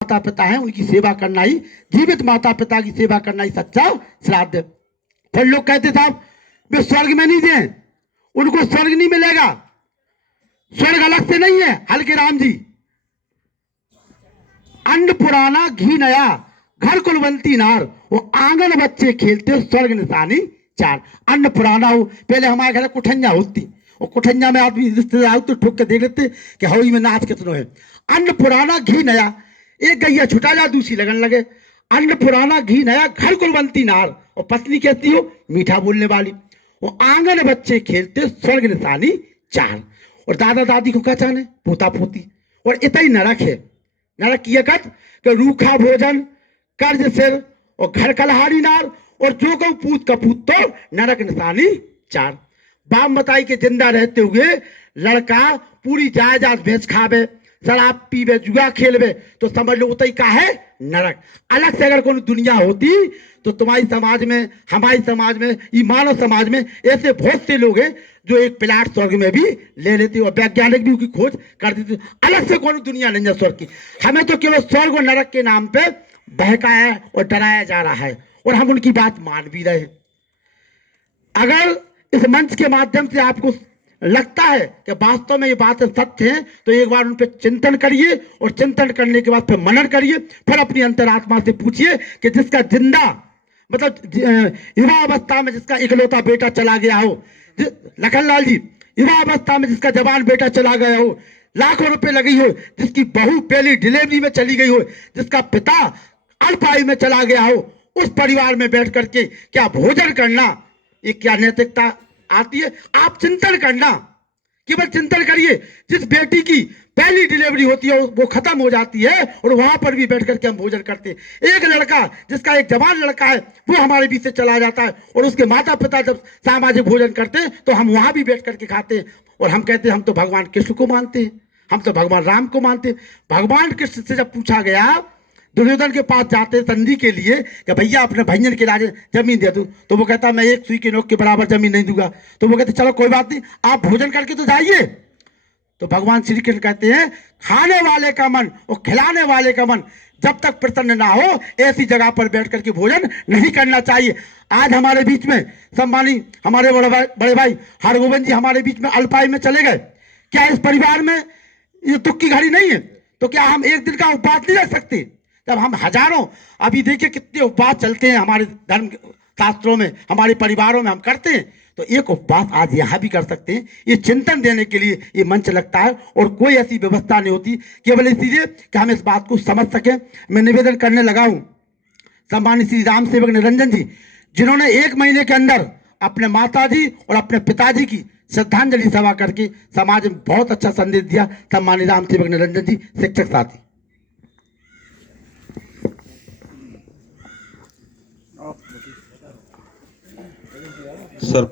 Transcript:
माता पिता हैं उनकी सेवा करना ही, जीवित माता पिता की सेवा करना ही सच्चा श्राद्ध। फिर लोग कहते साहब वे स्वर्ग में नहीं गए, उनको स्वर्ग नहीं मिलेगा, स्वर्ग अलग से नहीं है। हल्के राम जी, अन्न पुराना घी नया, घर कुलवंती नार, वो आंगन बच्चे खेलते स्वर्ग निशानी चार। अन्न पुराना हो, पहले हमारे घर कुठन्या होती, और कुठन्या में आदमी रिश्तेदार तो ठोक के देख लेते कि हौई में नाच कितनो है। अन्न पुराना घी नया, एक गैया छुटा जा दूसरी लगन लगे। अन्न पुराना घी नया, घर कुलवंती नार, और पत्नी कहती हो मीठा बोलने वाली, वो आंगन बच्चे खेलते स्वर्ग निशानी चार। और दादा दादी को क्या चाहने, पोता पोती। और इतना ही नरक है, नरक की कथ कि रूखा भोजन, कर्ज सिर, और घर कलहारी नार, और जो कहूं पूत कपूत तो नरक निशानी चार। बाप बताई के जिंदा रहते हुए लड़का पूरी जायदाद बेच खावे, शराब पीवे, जुआ खेलवे, तो समझ लो उतई का है नरक। अलग से अगर कोई दुनिया होती तो तुम्हारी समाज में, हमारी समाज में, ये मानव समाज में ऐसे बहुत से लोग हैं जो एक प्लाट स्वर्ग में भी ले लेती, और वैज्ञानिक भी उसकी खोज कर देती। अलग से कोई दुनिया नहीं है स्वर्ग की। हमें तो केवल स्वर्ग और नरक के नाम पे बहकाया और डराया जा रहा है, और हम उनकी बात मान भी रहे हैं। अगर इस मंच के माध्यम से आपको लगता है कि वास्तव में ये बातें सत्य हैं, तो एक बार उन पर चिंतन करिए, और चिंतन करने के बाद फिर मनन करिए। फिर अपनी अंतरात्मा से पूछिए कि जिसका जिंदा मतलब युवा अवस्था में जिसका इकलौता बेटा चला गया हो, लखनलाल जी, युवा अवस्था में जिसका जवान बेटा चला गया हो, लाखों रुपए लगी हो, जिसकी बहू पहली डिलीवरी में चली गई हो, जिसका पिता अल्प आयु में चला गया हो, उस परिवार में बैठ करके क्या भोजन करना, ये क्या नैतिकता आती है? आप चिंतन करना, केवल चिंतन करिए। जिस बेटी की पहली डिलीवरी होती है वो खत्म हो जाती है, और वहां पर भी बैठ करके हम भोजन करते हैं। एक लड़का जिसका एक जवान लड़का है वो हमारे बीच से चला जाता है, और उसके माता पिता जब सामाजिक भोजन करते हैं तो हम वहां भी बैठ करके खाते हैं, और हम कहते हैं हम तो भगवान कृष्ण को मानते हैं, हम तो भगवान राम को मानते हैं। भगवान कृष्ण से जब पूछा गया, दुर्योधन के पास जाते संधि के लिए कि भैया अपने भैया के लाजे जमीन दे दूं, तो वो कहता मैं एक सुई के नोक के बराबर जमीन नहीं दूंगा। तो वो कहते चलो कोई बात नहीं, आप भोजन करके तो जाइए। तो भगवान श्री कृष्ण कहते हैं खाने वाले का मन और खिलाने वाले का मन जब तक प्रसन्न ना हो, ऐसी जगह पर बैठ करके भोजन नहीं करना चाहिए। आज हमारे बीच में सम्मानी हमारे बड़े भाई हरगोविंद जी हमारे बीच में अल्पायु में चले गए। क्या इस परिवार में ये दुख की घड़ी नहीं है? तो क्या हम एक दिन का उपवास नहीं रख सकते? तब हम हजारों, अभी देखिए कितने उपवास चलते हैं हमारे धर्म शास्त्रों में, हमारे परिवारों में हम करते हैं, तो एक उपवास आज यहाँ भी कर सकते हैं। ये चिंतन देने के लिए ये मंच लगता है, और कोई ऐसी व्यवस्था नहीं होती, केवल इसलिए कि हम इस बात को समझ सकें। मैं निवेदन करने लगा हूँ सम्मानित श्री राम सेवक निरंजन जी, जिन्होंने 1 महीने के अंदर अपने माता जी और अपने पिताजी की श्रद्धांजलि सभा करके समाज में बहुत अच्छा संदेश दिया। सम्मानित राम सेवक निरंजन जी, शिक्षक साथी। सर